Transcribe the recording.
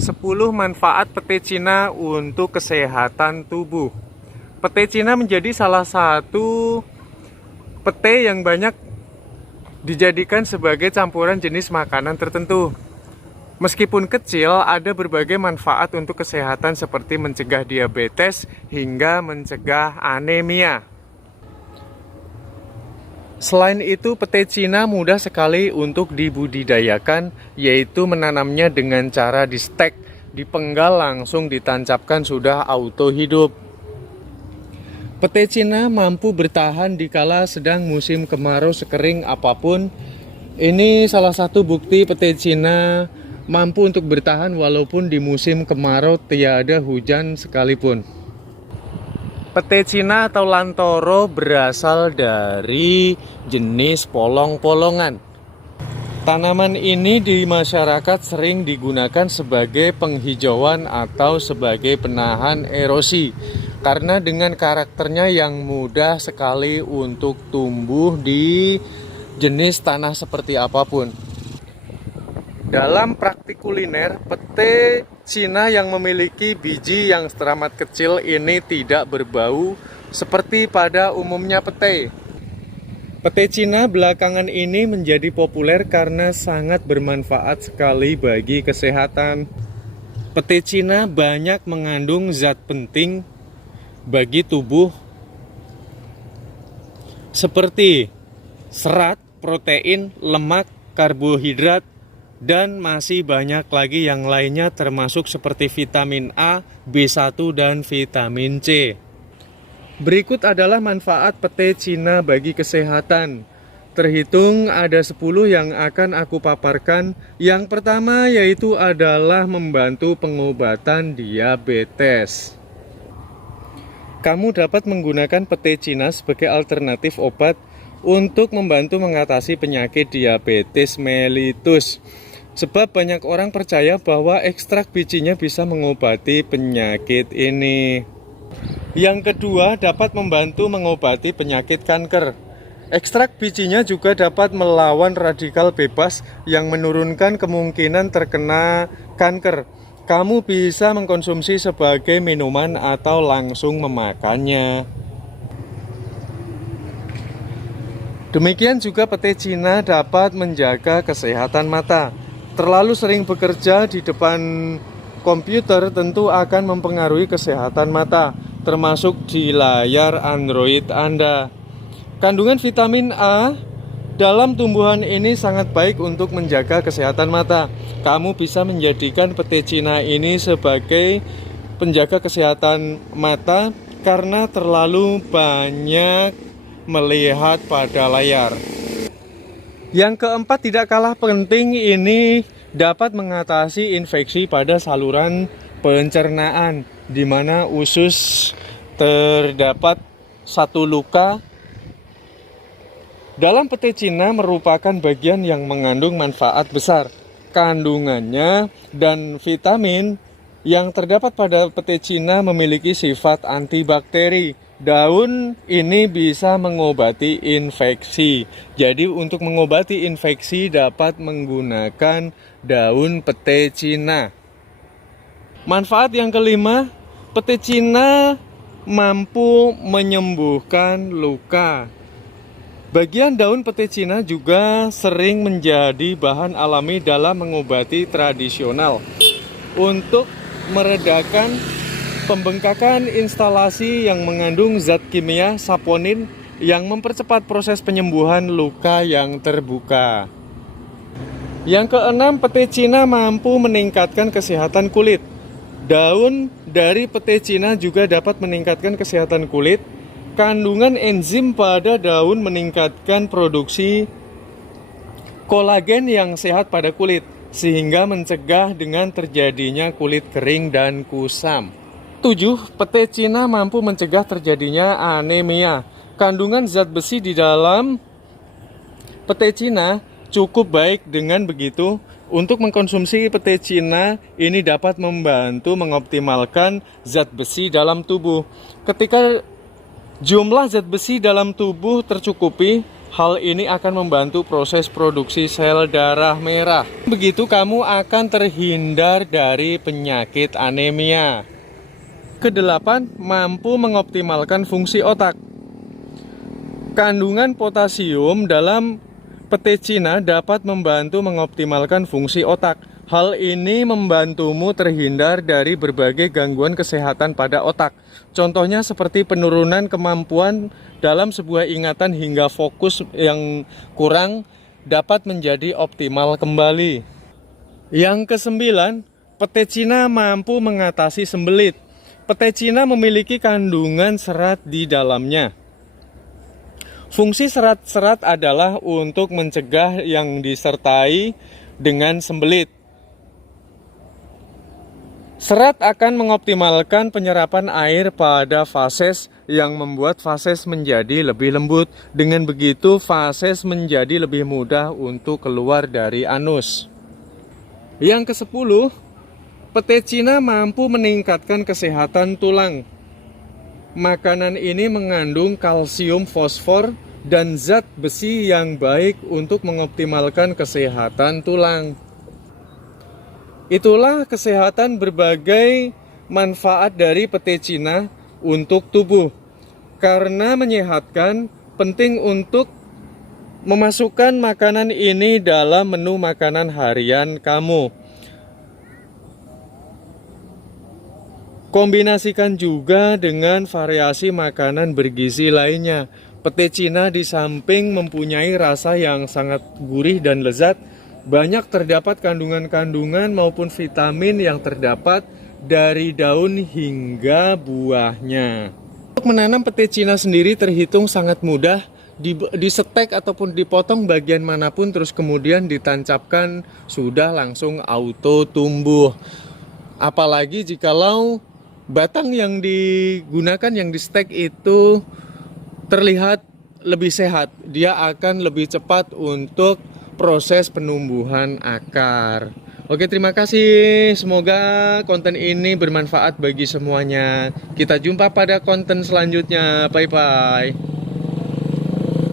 10 manfaat pete Cina untuk kesehatan tubuh. Pete Cina menjadi salah satu pete yang banyak dijadikan sebagai campuran jenis makanan tertentu. Meskipun kecil, ada berbagai manfaat untuk kesehatan seperti mencegah diabetes hingga mencegah anemia. Selain itu, pete Cina mudah sekali untuk dibudidayakan, yaitu menanamnya dengan cara di-stek, dipenggal langsung ditancapkan sudah auto hidup. Pete Cina mampu bertahan dikala sedang musim kemarau sekering apapun. Ini salah satu bukti pete Cina mampu untuk bertahan walaupun di musim kemarau tiada hujan sekalipun. Pete Cina atau lantoro berasal dari jenis polong-polongan. Tanaman ini di masyarakat sering digunakan sebagai penghijauan atau sebagai penahan erosi, karena dengan karakternya yang mudah sekali untuk tumbuh di jenis tanah seperti apapun. Dalam praktik kuliner, pete Cina yang memiliki biji yang teramat kecil ini tidak berbau seperti pada umumnya pete. Pete Cina belakangan ini menjadi populer karena sangat bermanfaat sekali bagi kesehatan. Pete Cina banyak mengandung zat penting bagi tubuh seperti serat, protein, lemak, karbohidrat, dan masih banyak lagi yang lainnya termasuk seperti vitamin A, B1, dan vitamin C. Berikut adalah manfaat pete Cina bagi kesehatan. Terhitung ada 10 yang akan aku paparkan. Yang pertama yaitu adalah membantu pengobatan diabetes. Kamu dapat menggunakan pete Cina sebagai alternatif obat untuk membantu mengatasi penyakit diabetes mellitus. Sebab banyak orang percaya bahwa ekstrak bijinya bisa mengobati penyakit ini. Yang kedua, dapat membantu mengobati penyakit kanker. Ekstrak bijinya juga dapat melawan radikal bebas yang menurunkan kemungkinan terkena kanker. Kamu bisa mengkonsumsi sebagai minuman atau langsung memakannya. Demikian juga pete Cina dapat menjaga kesehatan mata. Terlalu sering bekerja di depan komputer tentu akan mempengaruhi kesehatan mata, termasuk di layar Android Anda. Kandungan vitamin A dalam tumbuhan ini sangat baik untuk menjaga kesehatan mata. Kamu bisa menjadikan pete Cina ini sebagai penjaga kesehatan mata karena terlalu banyak melihat pada layar. Yang keempat, tidak kalah penting, ini dapat mengatasi infeksi pada saluran pencernaan, di mana usus terdapat satu luka. Dalam pete Cina merupakan bagian yang mengandung manfaat besar. Kandungannya dan vitamin yang terdapat pada pete Cina memiliki sifat antibakteri. Daun ini bisa mengobati infeksi. Jadi untuk mengobati infeksi dapat menggunakan daun pete Cina. Manfaat yang kelima, pete Cina mampu menyembuhkan luka. Bagian daun pete Cina juga sering menjadi bahan alami dalam mengobati tradisional untuk meredakan pembengkakan instalasi yang mengandung zat kimia saponin yang mempercepat proses penyembuhan luka yang terbuka. Yang keenam, pete Cina mampu meningkatkan kesehatan kulit. Daun dari pete Cina juga dapat meningkatkan kesehatan kulit. Kandungan enzim pada daun meningkatkan produksi kolagen yang sehat pada kulit, sehingga mencegah dengan terjadinya kulit kering dan kusam. 7. Pete Cina mampu mencegah terjadinya anemia. Kandungan zat besi di dalam pete Cina cukup baik, dengan begitu untuk mengkonsumsi pete Cina ini dapat membantu mengoptimalkan zat besi dalam tubuh. Ketika jumlah zat besi dalam tubuh tercukupi, Hal ini akan membantu proses produksi sel darah merah. Begitu kamu akan terhindar dari penyakit anemia. Kedelapan, mampu mengoptimalkan fungsi otak. Kandungan potasium dalam pete Cina dapat membantu mengoptimalkan fungsi otak. Hal ini membantumu terhindar dari berbagai gangguan kesehatan pada otak. Contohnya seperti penurunan kemampuan dalam sebuah ingatan hingga fokus yang kurang dapat menjadi optimal kembali. Yang kesembilan, pete Cina mampu mengatasi sembelit. Pete Cina memiliki kandungan serat di dalamnya. Fungsi serat-serat adalah untuk mencegah yang disertai dengan sembelit. Serat akan mengoptimalkan penyerapan air pada fases yang membuat fases menjadi lebih lembut. Dengan begitu, fases menjadi lebih mudah untuk keluar dari anus. Yang ke-10, pete Cina mampu meningkatkan kesehatan tulang. Makanan ini mengandung kalsium, fosfor, dan zat besi yang baik untuk mengoptimalkan kesehatan tulang. Itulah kesehatan berbagai manfaat dari pete Cina untuk tubuh. Karena menyehatkan, penting untuk memasukkan makanan ini dalam menu makanan harian kamu. Kombinasikan juga dengan variasi makanan bergizi lainnya. Pete Cina di samping mempunyai rasa yang sangat gurih dan lezat, banyak terdapat kandungan-kandungan maupun vitamin yang terdapat dari daun hingga buahnya. Untuk menanam pete Cina sendiri terhitung sangat mudah. Disetek ataupun dipotong bagian manapun terus kemudian ditancapkan, sudah langsung auto tumbuh. Apalagi jikalau batang yang digunakan, yang di stek itu terlihat lebih sehat, dia akan lebih cepat untuk proses penumbuhan akar. Oke, terima kasih. Semoga konten ini bermanfaat bagi semuanya. Kita jumpa pada konten selanjutnya. Bye-bye.